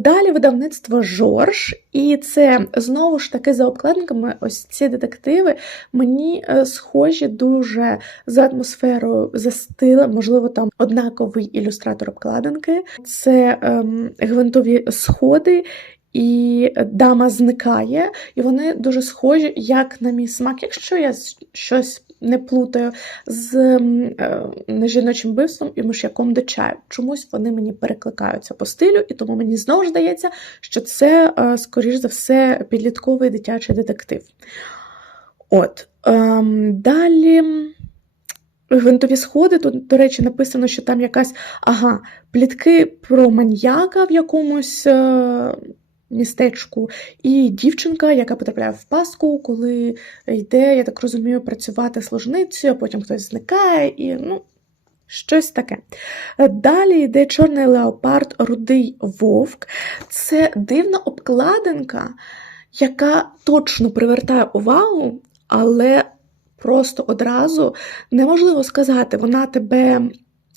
Далі видавництво Жорж, і це знову ж таки за обкладинками, ось ці детективи мені е, схожі дуже за атмосферою, за стилем, можливо, там однаковий ілюстратор обкладинки. Це ем, гвинтові сходи. І дама зникає, і вони дуже схожі, як на мій смак, якщо я щось не плутаю з е, жіночим вбивством і миш'яком до чаю. Чомусь вони мені перекликаються по стилю, і тому мені знову здається, що це, е, скоріш за все, підлітковий дитячий детектив. От. Е, далі. Гвинтові сходи, тут, до речі, написано, що там якась ага, плітки про маньяка в якомусь е, містечку, і дівчинка, яка потрапляє в паску, коли йде, я так розумію, працювати служницею, а потім хтось зникає і ну, щось таке. Далі йде чорний леопард, рудий вовк. Це дивна обкладинка, яка точно привертає увагу, але просто одразу неможливо сказати, вона тебе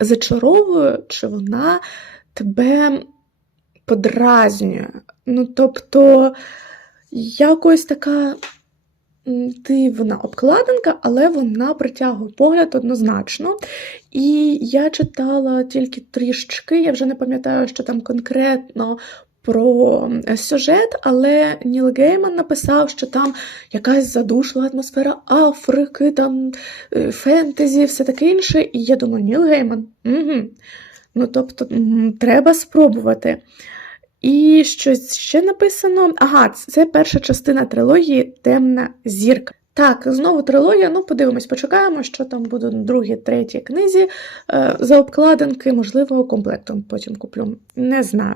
зачаровує, чи вона тебе подразнює. Ну, тобто, якось така дивна обкладинка, але вона притягує погляд однозначно. І я читала тільки трішечки, я вже не пам'ятаю, що там конкретно. Про сюжет, але Ніл Гейман написав, що там якась задушла атмосфера Африки, там е, фентезі, все таке інше. І я думаю, Ніл Гейман. Угу. Ну, тобто, треба спробувати. І щось ще написано. Ага, це перша частина трилогії Темна зірка. Так, знову трилогія. Ну, подивимось, почекаємо, що там буде на другій, третій книзі. Е, за обкладинки, можливо, комплектом потім куплю. Не знаю.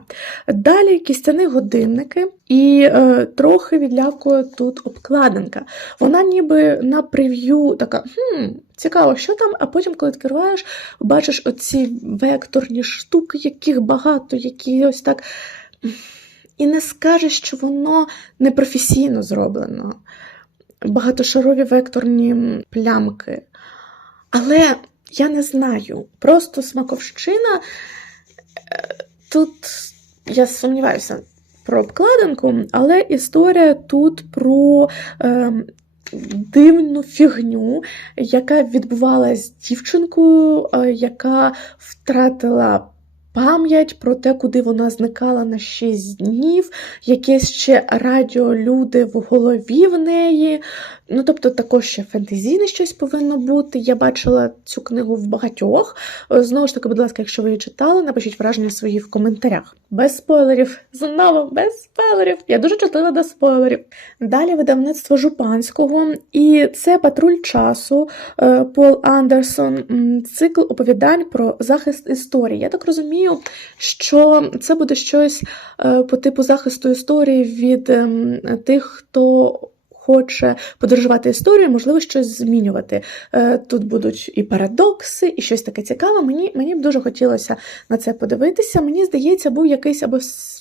Далі кістяні годинники, і е, трохи відлякує тут обкладинка. Вона ніби на прев'ю така. хм, Цікаво, що там, а потім, коли відкриваєш, бачиш оці векторні штуки, яких багато, які ось так. І не скажеш, що воно непрофесійно зроблено. Багатошарові векторні плямки. Але я не знаю. Просто смаковщина. Е, тут я сумніваюся про обкладинку, але історія тут про е, дивну фігню, яка відбувалася з дівчинкою, е, яка втратила пам'ять про те, куди вона зникала на 6 днів, якесь ще радіолюди в голові в неї. Ну, тобто, також ще фентезійне щось повинно бути. Я бачила цю книгу в багатьох. Знову ж таки, будь ласка, якщо ви її читали, напишіть враження свої в коментарях. Без спойлерів. Знову без спойлерів. Я дуже чутлива до спойлерів. Далі видавництво Жупанського, і це патруль часу е, Пол Андерсон, цикл оповідань про захист історії. Я так розумію, що це буде щось е, по типу захисту історії від ем, тих, хто хоче подорожувати історію, можливо, щось змінювати. Е, тут будуть і парадокси, і щось таке цікаве. Мені мені б дуже хотілося на це подивитися. Мені здається, був якийсь або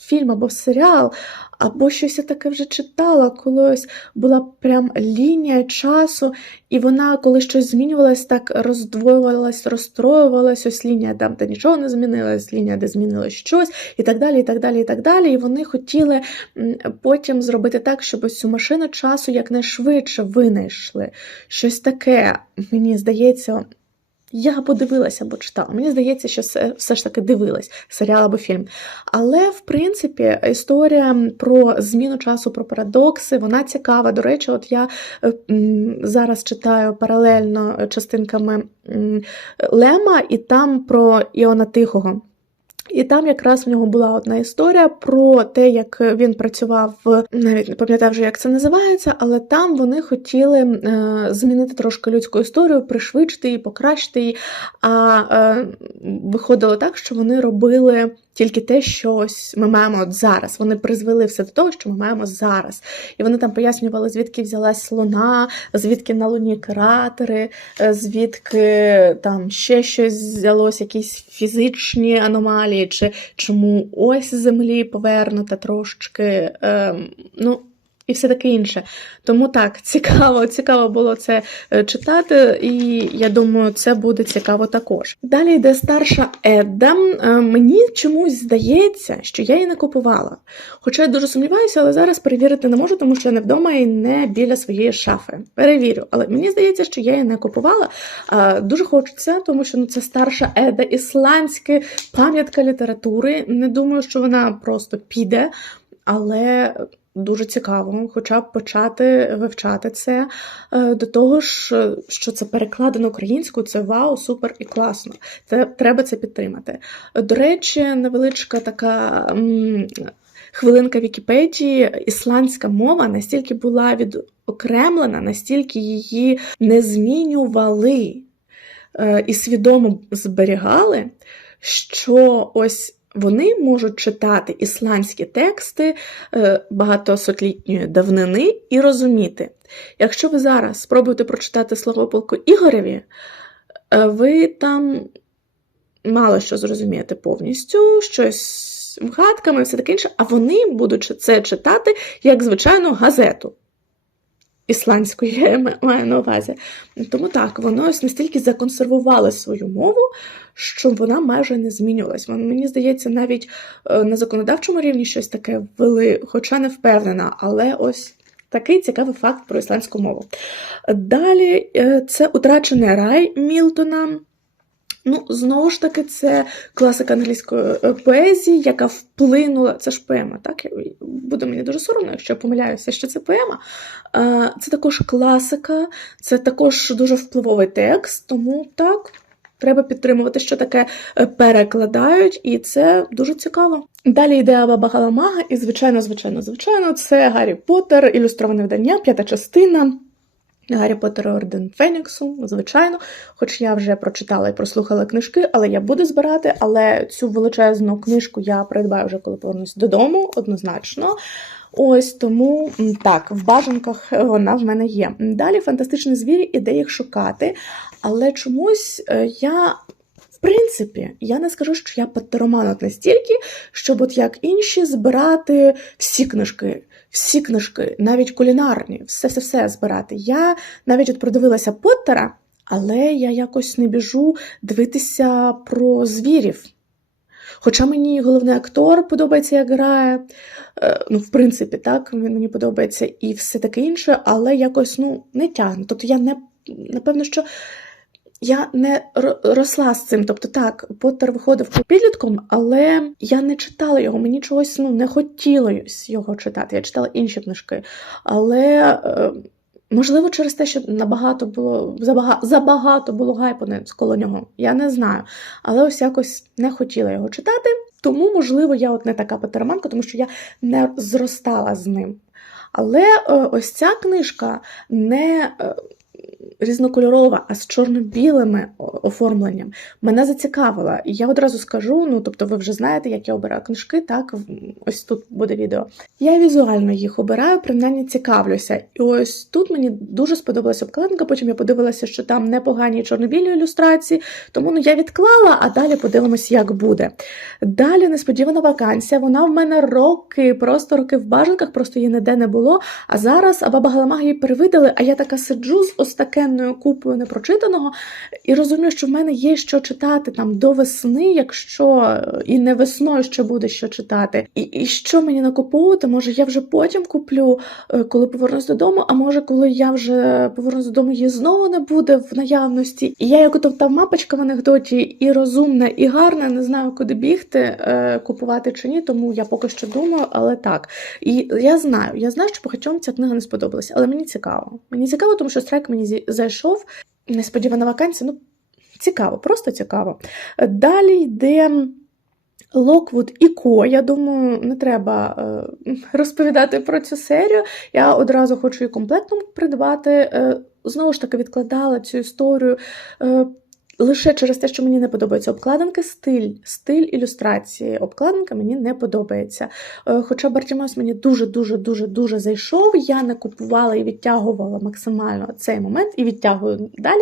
фільм, або серіал, або щось я таке вже читала, колись була прям лінія часу, і вона, коли щось змінювалась, так роздвоювалась, розстроювалась, ось лінія там, де нічого не змінилась, лінія, де змінилось щось, і так далі. І так далі, і так далі. І вони хотіли потім зробити так, щоб ось цю машину часу якнайшвидше винайшли. Щось таке, мені здається, я подивилася або читала. Мені здається, що все, все ж таки дивилась серіал або фільм. Але, в принципі, історія про зміну часу, про парадокси, вона цікава. До речі, от я е, зараз читаю паралельно частинками Лема, і там про Іона Тихого. І там якраз в нього була одна історія про те, як він працював, навіть не пам'ятаю вже, як це називається, але там вони хотіли е, змінити трошки людську історію, пришвидшити її, покращити її. А е, виходило так, що вони робили тільки те, що ось ми маємо от зараз. Вони призвели все до того, що ми маємо зараз. І вони там пояснювали, звідки взялась луна, звідки на луні кратери, е, звідки там ще щось взялось, якісь фізичні аномалії, чи чому ось землі повернута трошки. Ем, ну, і все таке інше. Тому так, цікаво, цікаво було це е, читати, і я думаю, це буде цікаво також. Далі йде старша Едда. Е, Мені чомусь здається, що я її не купувала. Хоча я дуже сумніваюся, але зараз перевірити не можу, тому що я не вдома і не біля своєї шафи. Перевірю. Але мені здається, що я її не купувала. Е, Дуже хочеться, тому що ну, це старша Еда, ісландська пам'ятка літератури. Не думаю, що вона просто піде, але дуже цікаво, хоча б почати вивчати це. Е, До того ж, е, що це перекладено українською, це вау, супер і класно. Це треба це підтримати. До речі, невеличка така. Хвилинка Вікіпедії, ісландська мова настільки була відокремлена, настільки її не змінювали е, і свідомо зберігали, що ось вони можуть читати ісландські тексти е, багатосотлітньої давнини і розуміти. Якщо ви зараз спробуєте прочитати Славополку Ігореві, е, ви там мало що зрозумієте повністю, щось вгадками, все таке інше, а вони будуть це читати як звичайну газету. Ісландською я маю на увазі. Тому так, воно ось настільки законсервувало свою мову, що вона майже не змінювалась. Воно, Мені здається, навіть е, на законодавчому рівні щось таке ввели, хоча не впевнена, але ось такий цікавий факт про ісландську мову. Далі е, це Утрачений рай Мілтона. Ну, знову ж таки, це класика англійської е, поезії, яка вплинула. Це ж поема, так? Буде мені дуже соромно, якщо я помиляюся, що це поема. Це також класика, це також дуже впливовий текст, тому так. Треба підтримувати, що таке е, перекладають, і це дуже цікаво. Далі йде Аба Галамага, і звичайно, звичайно, звичайно, це Гаррі Поттер, ілюстроване видання, п'ята частина. Гаррі Поттер Орден Феніксу, звичайно, хоч я вже прочитала і прослухала книжки, але я буду збирати. Але цю величезну книжку я придбаю вже коли повернусь додому, однозначно. Ось тому так, в бажанках вона в мене є. Далі фантастичні звірі, іде їх шукати, але чомусь е, я. В принципі, я не скажу, що я патероман от настільки, щоб, от як інші, збирати всі книжки, всі книжки, навіть кулінарні, все-все-все збирати. Я навіть от продивилася Поттера, але я якось не біжу дивитися про звірів. Хоча мені головний актор подобається, як грає. Е, Ну, в принципі, так, він мені подобається і все таке інше, але якось ну, не тягне. Тобто я не напевно, що я не росла з цим. Тобто, так, Поттер виходив підлітком, але я не читала його. Мені чогось ну, не хотілося його читати. Я читала інші книжки. Але. Е, Можливо, через те, що набагато було забагато, забагато було гайпу коло нього. Я не знаю. Але ось якось не хотіла його читати. Тому, можливо, я от не така патерманка, тому що я не зростала з ним. Але е, ось ця книжка не е, різнокольорова, а з чорно-білими оформленням мене зацікавила. І я одразу скажу: ну тобто, ви вже знаєте, як я обираю книжки, так ось тут буде відео. Я візуально їх обираю, принаймні цікавлюся. І ось тут мені дуже сподобалася обкладинка. Потім я подивилася, що там непогані чорно-білі ілюстрації. Тому ну я відклала, а далі подивимось, як буде. Далі несподівана вакансія. Вона в мене роки, просто роки в бажанках, просто її ніде не було. А зараз Абаба Галамага її перевидали, а я така сиджу з остакенною купою непрочитаного і розумію, що в мене є що читати там до весни, якщо е, і не весною ще буде що читати. І, і що мені накуповувати? Може, я вже потім куплю, е, коли повернусь додому, а може, коли я вже повернусь додому, її знову не буде в наявності. І я, як ото та мапочка в анекдоті, і розумна, і гарна, не знаю, куди бігти, е, купувати чи ні, тому я поки що думаю, але так. І я знаю, я знаю, що багатьом ця книга не сподобалася, але мені цікаво. Мені цікаво, тому що страйк мені зайшов. Несподівана вакансія, ну цікаво, просто цікаво. Далі йде. Локвуд і Ко, я думаю, не треба е, розповідати про цю серію. Я одразу хочу її комплектом придбати. Е, знову ж таки, відкладала цю історію е, лише через те, що мені не подобаються обкладинки, стиль, стиль ілюстрації. Обкладинка мені не подобається. Е, Хоча Бартімас мені дуже-дуже дуже дуже зайшов. Я не купувала і відтягувала максимально цей момент і відтягую далі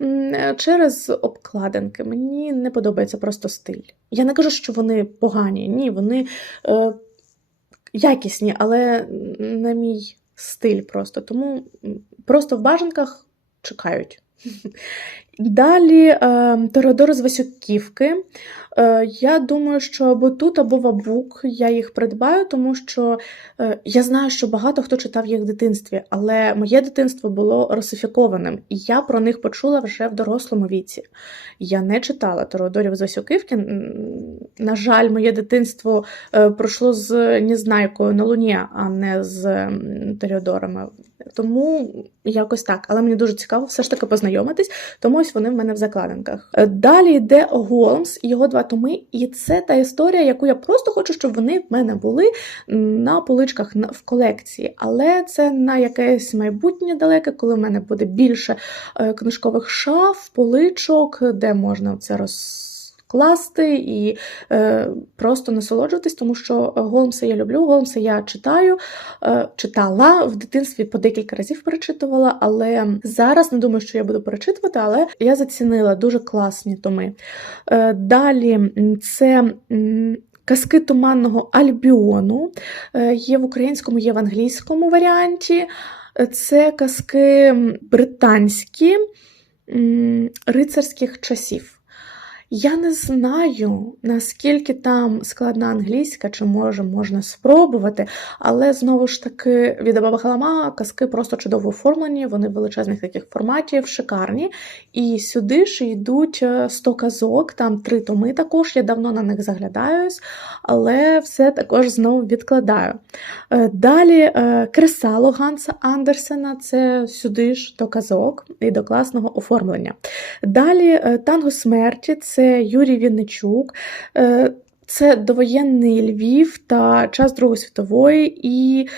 е, через обкладинки. Мені не подобається просто стиль. Я не кажу, що вони погані. Ні, вони е, якісні, але на мій стиль просто. Тому просто в бажанках чекають. Далі е, з Васюківки. Е, я думаю, що або тут, або в Абук я їх придбаю, тому що е, я знаю, що багато хто читав їх в дитинстві, але моє дитинство було русифікованим, і я про них почула вже в дорослому віці. Я не читала Теодорів з Васюківки. На жаль, моє дитинство пройшло з Незнайкою на Луні, а не з Теодорами. Тому якось так. Але мені дуже цікаво все ж таки познайомитись, тому ось вони в мене в закладинках. Е, Далі йде Голмс, його два томи, і це та історія, яку я просто хочу, щоб вони в мене були на поличках в колекції. Але це на якесь майбутнє далеке, коли в мене буде більше е, книжкових шаф, поличок, де можна це розкласти і е, просто насолоджуватись, тому що Голмса я люблю, Голмса я читаю, е, читала в дитинстві по декілька разів перечитувала, але зараз не думаю, що я буду перечитувати, але я зацінила дуже класні томи. Е, далі це. Казки туманного Альбіону Е, є в українському, є в англійському варіанті. Е, Це казки британські рицарських часів. Я не знаю, наскільки там складна англійська, чи може можна спробувати, але знову ж таки від Баба Халама казки просто чудово оформлені, вони величезних таких форматів, шикарні. І сюди ж йдуть е, 100 казок, там три томи також. Я давно на них заглядаюсь, але все також знову відкладаю. Е, Далі е, Кресало Ганса Андерсена це сюди ж до казок і до класного оформлення. Далі е, Танго смерті це Юрій Вінничук. Е, Це довоєнний Львів та час Другої світової і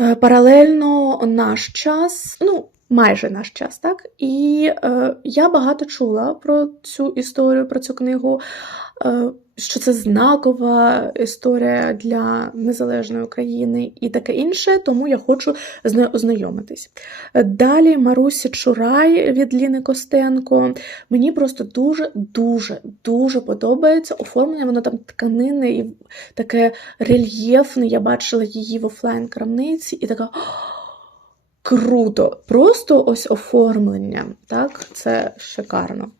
е, паралельно наш час. Ну, Майже наш час, так? І е, я багато чула про цю історію, про цю книгу, е, що це знакова історія для незалежної України і таке інше, тому я хочу з нею ознайомитись. Далі Марусі Чурай від Ліни Костенко. Мені просто дуже, дуже, подобається оформлення. Воно там тканини і таке рельєфне. Я бачила її в офлайн-крамниці і така. Круто! Просто ось оформлення. Так, це шикарно.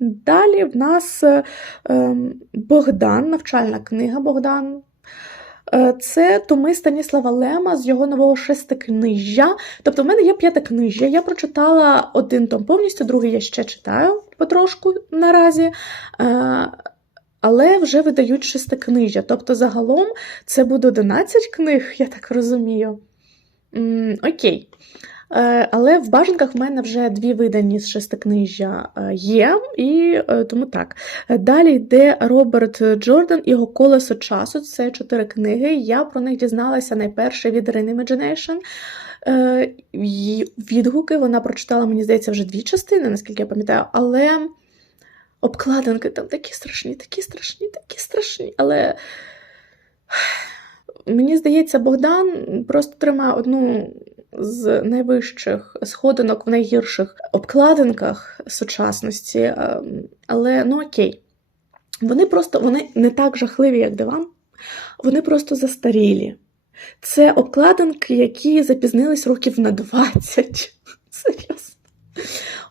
Далі в нас е, ем, Богдан, навчальна книга Богдан. Е, Це томи Станіслава Лема з його нового шестикнижжя. Тобто, в мене є п'ятикнижжя. Я прочитала один том повністю, другий я ще читаю потрошку наразі. Е, Але вже видають шестикнижжя. Тобто, загалом це буде 11 книг, я так розумію. Окей. Але в бажанках в мене вже дві видані з шестикнижжя е, є, і е, тому так. Е, Далі йде Роберт Джордан його колесо часу. Це чотири книги. Я про них дізналася найперше від Rin Imagination. Е, Її відгуки вона прочитала, мені здається, вже дві частини, наскільки я пам'ятаю, але обкладинки там такі страшні, такі страшні, такі страшні. Але мені здається, Богдан просто тримає одну з найвищих сходинок в найгірших обкладинках сучасності. Ем, Але ну окей. Вони просто вони не так жахливі, як диван, вони просто застарілі. Це обкладинки, які запізнились років на 20. Серйозно.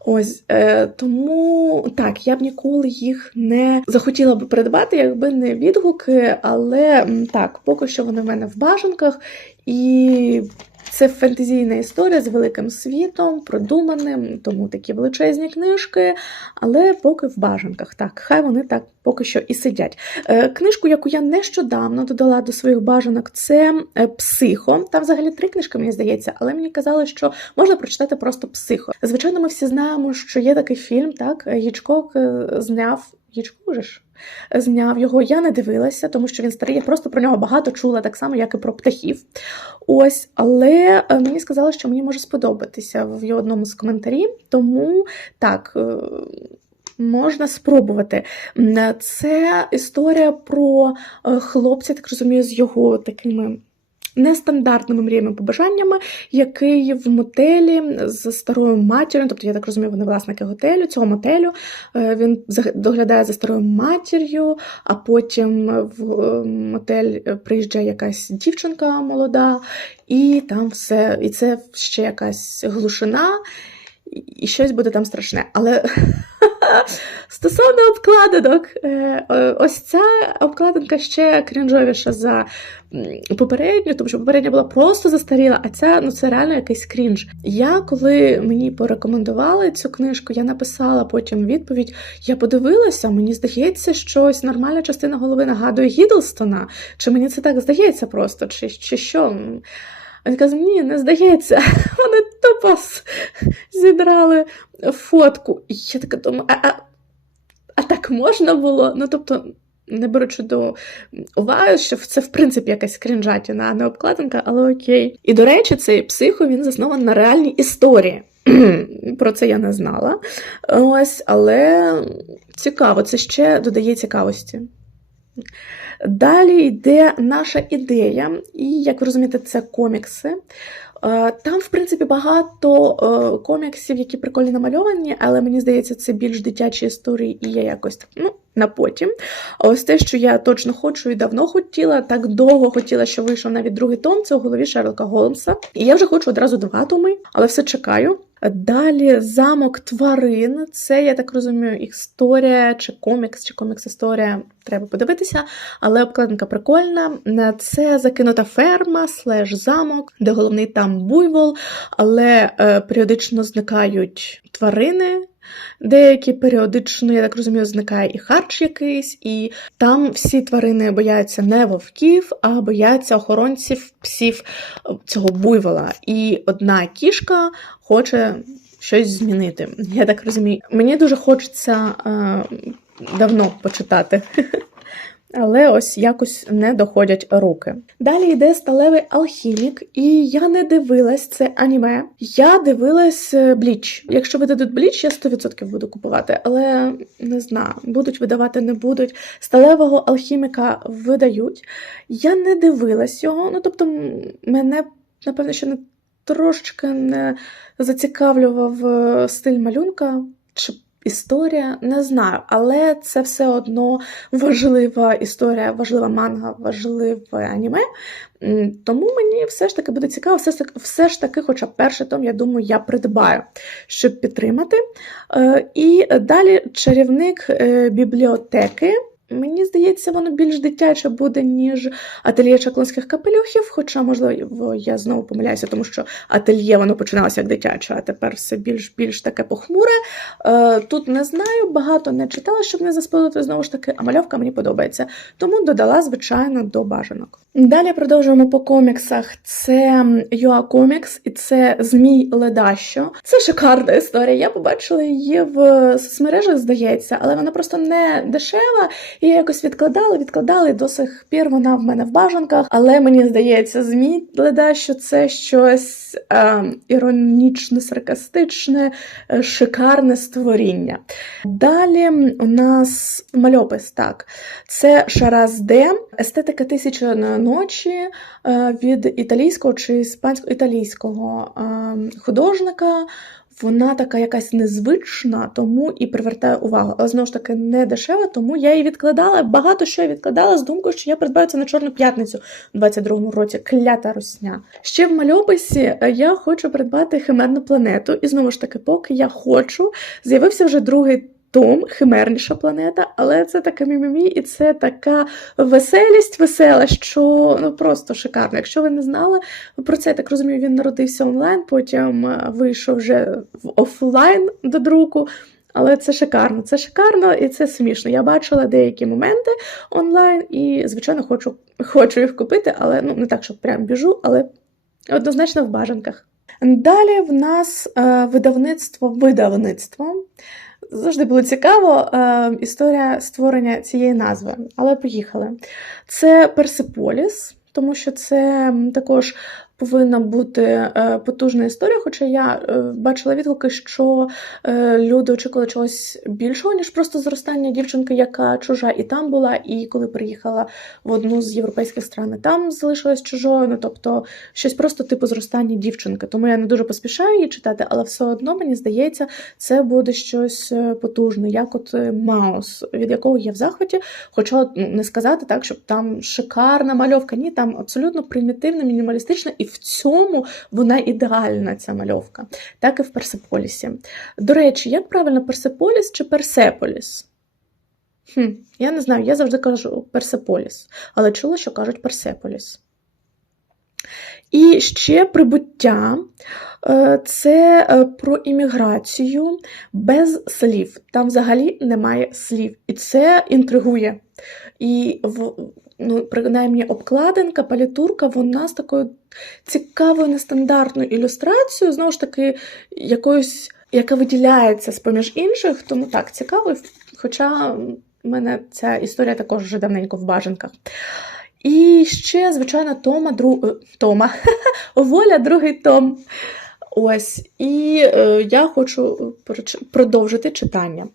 Ось е, тому так, я б ніколи їх не захотіла би придбати, якби не відгуки, але так, поки що вони в мене в бажанках, і це фентезійна історія з великим світом, продуманим, тому такі величезні книжки, але поки в бажанках. Так, хай вони так поки що і сидять. Е, Книжку, яку я нещодавно додала до своїх бажанок, це е, Психо. Там взагалі три книжки, мені здається, але мені казали, що можна прочитати просто психо. Звичайно, ми всі знаємо, що є такий фільм, так Гічкок е, зняв. Же ж? Зняв його, я не дивилася, тому що він старий. Я просто про нього багато чула, так само, як і про птахів. Ось, але е, мені сказали, що мені може сподобатися в одному з коментарів. Тому так, е, можна спробувати. Це історія про е, хлопця, так розумію, з його такими нестандартними мріями побажаннями, який в мотелі з старою матір'ю, тобто, я так розумію, вони власники готелю, цього мотелю. Е, Він доглядає за старою матір'ю, а потім в е, мотель е, приїжджає якась дівчинка молода, і там все, і це ще якась глушина, і щось буде там страшне. Але стосовно обкладинок, е, е, ось ця обкладинка ще крінжовіша за попередню, тому що попередня була просто застаріла, а ця ну це реально якийсь крінж. Я коли мені порекомендували цю книжку, я написала потім відповідь. Я подивилася, мені здається, що нормальна частина голови нагадує Гідлстона. Чи мені це так здається просто, чи, чи що? Він каже, ні, не здається. Вони тупо зідрали фотку. І я така думаю, а, а, а так можна було? Ну, тобто, не беручи до уваги, що це в принципі якась крінжатіна, а не обкладинка, але окей. І до речі, цей психо він заснований на реальній історії. Про це я не знала. Ось, але цікаво, це ще додає цікавості. Далі йде наша ідея, і як ви розумієте, це комікси. Е, Там, в принципі, багато е, коміксів, які прикольно намальовані, але мені здається, це більш дитячі історії, і я якось ну, на потім. Ось те, що я точно хочу і давно хотіла, так довго хотіла, що вийшов навіть другий том, це у голові Шерлока Голмса. І я вже хочу одразу два томи, але все чекаю. Далі замок тварин. Це, я так розумію, історія чи комікс, чи комікс-історія. Треба подивитися, але обкладинка прикольна. Це закинута ферма, слеж замок, де головний там буйвол, але е, періодично зникають тварини. Деякі періодично, я так розумію, зникає і харч якийсь, і там всі тварини бояться не вовків, а бояться охоронців псів е, цього буйвола. І одна кішка хоче щось змінити. Я так розумію. Мені дуже хочеться е, давно почитати. Але ось якось не доходять руки. Далі йде сталевий алхімік, і я не дивилась це аніме. Я дивилась е, Бліч. Якщо видадуть Бліч, я 100% буду купувати, але не знаю, будуть видавати, не будуть. Сталевого алхіміка видають. Я не дивилась його. Ну тобто, мене напевно, що не трошечки не зацікавлював е, стиль малюнка чи історія, не знаю, але це все одно важлива історія, важлива манга, важливе аніме. Тому мені все ж таки буде цікаво, все, ж все ж таки, хоча перший том, я думаю, я придбаю, щоб підтримати. Е, І далі чарівник е, бібліотеки. Мені здається, воно більш дитяче буде, ніж ательє чаклунських капелюхів, хоча, можливо, я знову помиляюся, тому що ательє воно починалося як дитяче, а тепер все більш більш таке похмуре. Е, Тут не знаю, багато не читала, щоб не засподобати знову ж таки, а мальовка мені подобається. Тому додала, звичайно, до бажанок. Далі продовжуємо по коміксах. Це Юа Комікс і це Змій Ледащо. Це шикарна історія. Я побачила її в соцмережах, здається, але вона просто не дешева. І я якось відкладала, відкладала, і до сих пір вона в мене в бажанках. Але мені здається, Змій Ледащо це щось е, іронічне, саркастичне, е, шикарне створіння. Далі у нас мальопис, так. Це Шараз Де, естетика тисячі ночі е, від італійського чи іспанського італійського е, художника. Вона така якась незвична, тому і привертає увагу. Але знову ж таки не дешева, тому я її відкладала. Багато що я відкладала з думкою, що я придбаю це на Чорну п'ятницю у 22-му році. Клята русня. Ще в мальописі е, я хочу придбати химерну планету. І знову ж таки, поки я хочу, з'явився вже другий. Том химерніша планета, але це таке мімімі, і це така веселість весела, що ну просто шикарно. Якщо ви не знали про це, я так розумію, він народився онлайн, потім е, вийшов вже в офлайн до друку. Але це шикарно, це шикарно і це смішно. Я бачила деякі моменти онлайн і, звичайно, хочу, хочу їх купити, але ну не так, щоб прям біжу, але однозначно в бажанках. Далі в нас е, видавництво видавництво. Завжди було цікаво е, історія створення цієї назви, але поїхали. Це Персиполіс, тому що це також повинна бути е, потужна історія. Хоча я е, бачила відгуки, що е, люди очікували чогось більшого, ніж просто зростання дівчинки, яка чужа і там була, і коли приїхала в одну з європейських стран, там залишилась чужою. Ну тобто щось просто типу зростання дівчинки. Тому я не дуже поспішаю її читати, але все одно мені здається, це буде щось потужне, як от Маус, від якого я в захваті. Хоча не сказати так, щоб там шикарна мальовка. Ні, там абсолютно примітивна, мінімалістична, і в цьому вона ідеальна, ця мальовка. Так і в Персеполісі. До речі, як правильно Персеполіс чи Персеполіс? Хм, я не знаю, я завжди кажу Персеполіс, але чула, що кажуть Персеполіс. І ще прибуття Е, це е, про імміграцію без слів. Там взагалі немає слів. І це інтригує. І ну, принаймні обкладинка, палітурка, вона з такою цікавою нестандартною ілюстрацією, знову ж таки, якоюсь, яка виділяється з поміж інших, тому так, цікаво. Хоча в мене ця історія також вже давненько в бажанках. І ще, звичайно, Тома, дру... е, Тома. Воля, другий том. Ось, і е, я хочу продовжити читання.